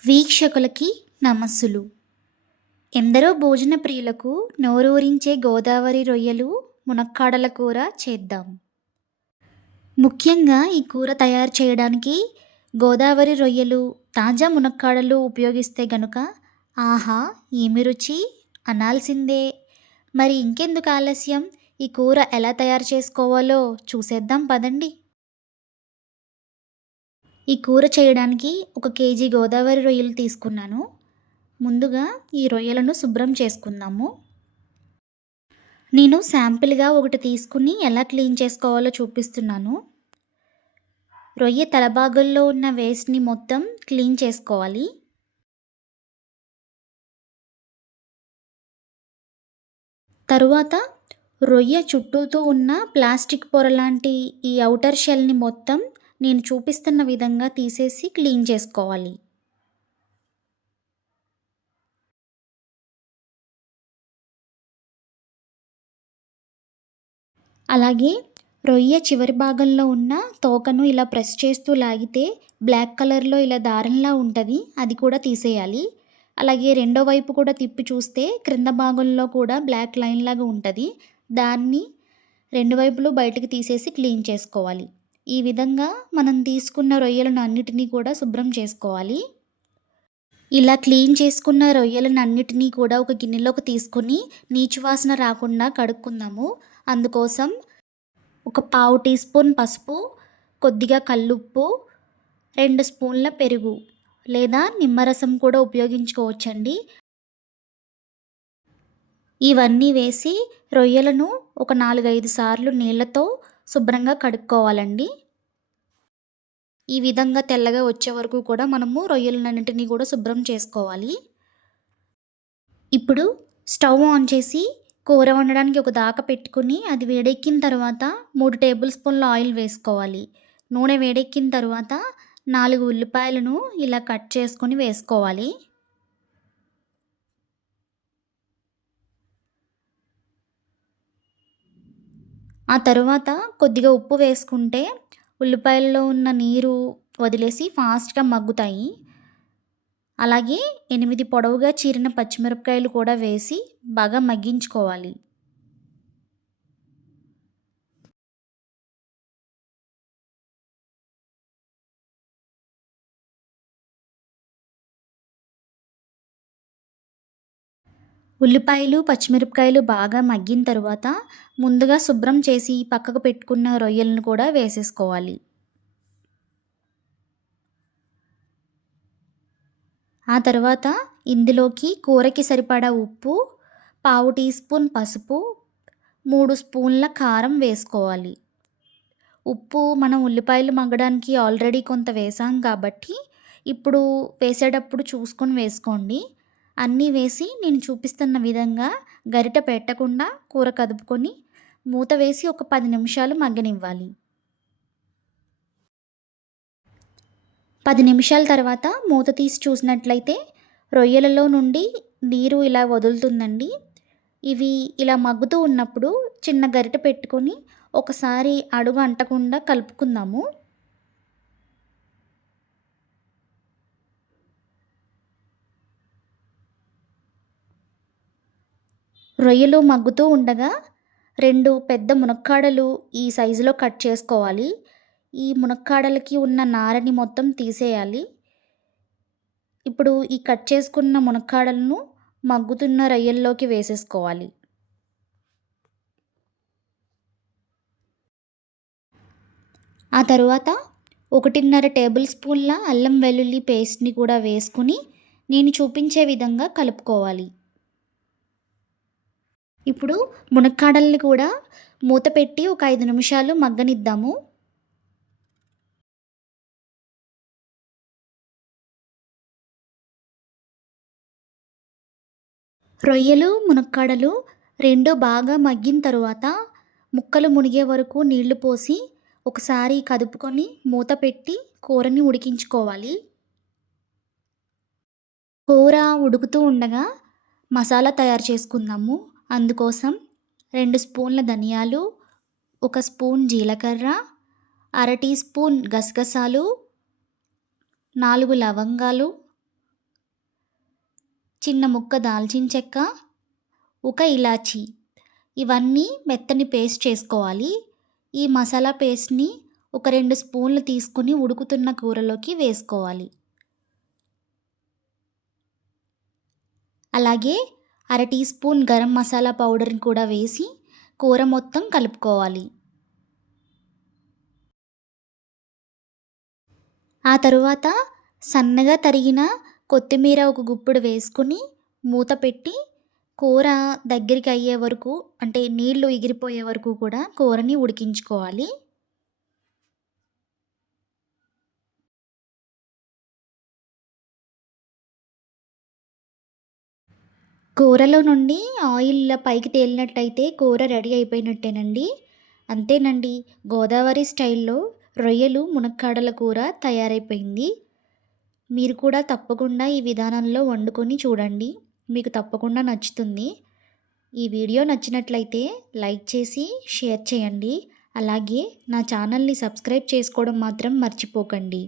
వీక్షకులకి నమస్సులు. ఎందరో భోజన ప్రియులకు నోరూరించే గోదావరి రొయ్యలు, మునక్కాడల కూర చేద్దాం. ముఖ్యంగా ఈ కూర తయారు చేయడానికి గోదావరి రొయ్యలు, తాజా మునక్కాడలు ఉపయోగిస్తే గనుక ఆహా! ఏమి రుచి అనాల్సిందే. మరి ఇంకెందుకు ఆలస్యం, ఈ కూర ఎలా తయారు చేసుకోవాలో చూసేద్దాం పదండి. ఈ కూర చేయడానికి 1 కేజీ గోదావరి రొయ్యలు తీసుకున్నాను. ముందుగా ఈ రొయ్యలను శుభ్రం చేసుకుందాము. నేను శాంపిల్‌గా ఒకటి తీసుకుని ఎలా క్లీన్ చేసుకోవాలో చూపిస్తున్నాను. రొయ్య తల భాగంలో ఉన్న వేస్ట్‌ని మొత్తం క్లీన్ చేసుకోవాలి. తరువాత రొయ్య చుట్టూతూ ఉన్న ప్లాస్టిక్ పొర లాంటి ఈ ఔటర్ షెల్‌ని మొత్తం నేను చూపిస్తున్న విధంగా తీసేసి క్లీన్ చేసుకోవాలి. అలాగే రొయ్య చివరి భాగంలో ఉన్న తోకను ఇలా ప్రెస్ చేస్తూ లాగితే బ్లాక్ కలర్‌లో ఇలా దారంలా ఉంటది. అది కూడా తీసేయాలి. అలాగే రెండో వైపు కూడా తిప్పి చూస్తే క్రింద భాగంలో కూడా బ్లాక్ లైన్ లాగా ఉంటది. దాన్ని రెండు వైపులు బయటకి తీసేసి క్లీన్ చేసుకోవాలి. ఈ విధంగా మనం తీసుకున్న రొయ్యలను అన్నిటినీ కూడా శుభ్రం చేసుకోవాలి. ఇలా క్లీన్ చేసుకున్న రొయ్యలను అన్నిటినీ కూడా ఒక గిన్నెలోకి తీసుకొని నీచు వాసన రాకుండా కడుక్కుందాము. అందుకోసం ఒక పావు టీ స్పూన్ పసుపు, కొద్దిగా కల్లుప్పు, 2 స్పూన్ల పెరుగు లేదా నిమ్మరసం కూడా ఉపయోగించుకోవచ్చండి. ఇవన్నీ వేసి రొయ్యలను ఒక 4, 5 సార్లు నీళ్ళతో శుభ్రంగా కడుక్కోవాలండి. ఈ విధంగా తెల్లగా వచ్చే వరకు కూడా మనము రొయ్యలన్నింటినీ కూడా శుభ్రం చేసుకోవాలి. ఇప్పుడు స్టవ్ ఆన్ చేసి కూర వండడానికి ఒక దాక పెట్టుకుని అది వేడెక్కిన తర్వాత 3 టేబుల్ స్పూన్ల ఆయిల్ వేసుకోవాలి. నూనె వేడెక్కిన తర్వాత 4 ఉల్లిపాయలను ఇలా కట్ చేసుకొని వేసుకోవాలి. ఆ తరువాత కొద్దిగా ఉప్పు వేసుకుంటే ఉల్లిపాయల్లో ఉన్న నీరు వదిలేసి ఫాస్ట్‌గా మగ్గుతాయి. అలాగే 8 పొడవుగా చీరిన పచ్చిమిరపకాయలు కూడా వేసి బాగా మగ్గించుకోవాలి. ఉల్లిపాయలు, పచ్చిమిరపకాయలు బాగా మగ్గిన తరువాత ముందుగా శుభ్రం చేసి పక్కకు పెట్టుకున్న రొయ్యలను కూడా వేసేసుకోవాలి. ఆ తర్వాత ఇందులోకి కూరకి సరిపడా ఉప్పు, పావు టీ స్పూన్ పసుపు, 3 స్పూన్ల కారం వేసుకోవాలి. ఉప్పు మనం ఉల్లిపాయలు మగ్గడానికి ఆల్రెడీ కొంత వేసాం కాబట్టి ఇప్పుడు వేసేటప్పుడు చూసుకొని వేసుకోండి. అన్నీ వేసి నేను చూపిస్తున్న విధంగా గరిటె పెట్టకుండా కూర కదుపుకొని మూత వేసి ఒక 10 నిమిషాలు మగ్గనివ్వాలి. 10 నిమిషాల తర్వాత మూత తీసి చూసినట్లయితే రొయ్యలలో నుండి నీరు ఇలా వదులుతుందండి. ఇవి ఇలా మగ్గుతూ ఉన్నప్పుడు చిన్న గరిటె పెట్టుకొని ఒకసారి అడుగు అంటకుండా కలుపుకుందాము. రొయ్యలు మగ్గుతూ ఉండగా 2 పెద్ద మునక్కాడలు ఈ సైజులో కట్ చేసుకోవాలి. ఈ మునక్కాడలకి ఉన్న నారని మొత్తం తీసేయాలి. ఇప్పుడు ఈ కట్ చేసుకున్న మునక్కాడలను మగ్గుతున్న రొయ్యల్లోకి వేసేసుకోవాలి. ఆ తరువాత 1.5 టేబుల్ స్పూన్ల అల్లం వెల్లుల్లి పేస్ట్‌ని కూడా వేసుకొని నేను చూపించే విధంగా కలుపుకోవాలి. ఇప్పుడు మునక్కాడల్ని కూడా మూత పెట్టి ఒక 5 నిమిషాలు మగ్గనిద్దాము. రొయ్యలు, మునక్కాడలు 2 బాగా మగ్గిన తరువాత ముక్కలు మునిగే వరకు నీళ్లు పోసి ఒకసారి కదుపుకొని మూత పెట్టి కూరని ఉడికించుకోవాలి. కూర ఉడుకుతూ ఉండగా మసాలా తయారు చేసుకుందాము. అందుకోసం 2 స్పూన్ల ధనియాలు, 1 స్పూన్ జీలకర్ర, అర టీ స్పూన్ గసగసాలు, 4 లవంగాలు, చిన్న ముక్క దాల్చిన చెక్క, ఒక ఇలాచీ ఇవన్నీ మెత్తని పేస్ట్ చేసుకోవాలి. ఈ మసాలా పేస్ట్‌ని ఒక 2 స్పూన్లు తీసుకొని ఉడుకుతున్న కూరలోకి వేసుకోవాలి. అలాగే అర టీ స్పూన్ గరం మసాలా పౌడర్‌ని కూడా వేసి కూర మొత్తం కలుపుకోవాలి. ఆ తరువాత సన్నగా తరిగిన కొత్తిమీర ఒక గుప్పెడు వేసుకొని మూత పెట్టి కూర దగ్గరికి అయ్యే వరకు అంటే నీళ్లు ఎగిరిపోయే వరకు కూడా కూరని ఉడికించుకోవాలి. కూరలో నుండి ఆయిల్ ఇలా పైకి తేలినట్టయితే కూర రెడీ అయిపోయినట్టేనండి. అంతేనండి, గోదావరి స్టైల్‌లో రొయ్యలు, మునక్కాడల కూర తయారైపోయింది. మీరు కూడా తప్పకుండా ఈ విధానంలో వండుకొని చూడండి. మీకు తప్పకుండా నచ్చుతుంది. ఈ వీడియో నచ్చినట్లయితే లైక్ చేసి షేర్ చేయండి. అలాగే నా ఛానల్‌ని సబ్స్క్రైబ్ చేసుకోవడం మాత్రం మర్చిపోకండి.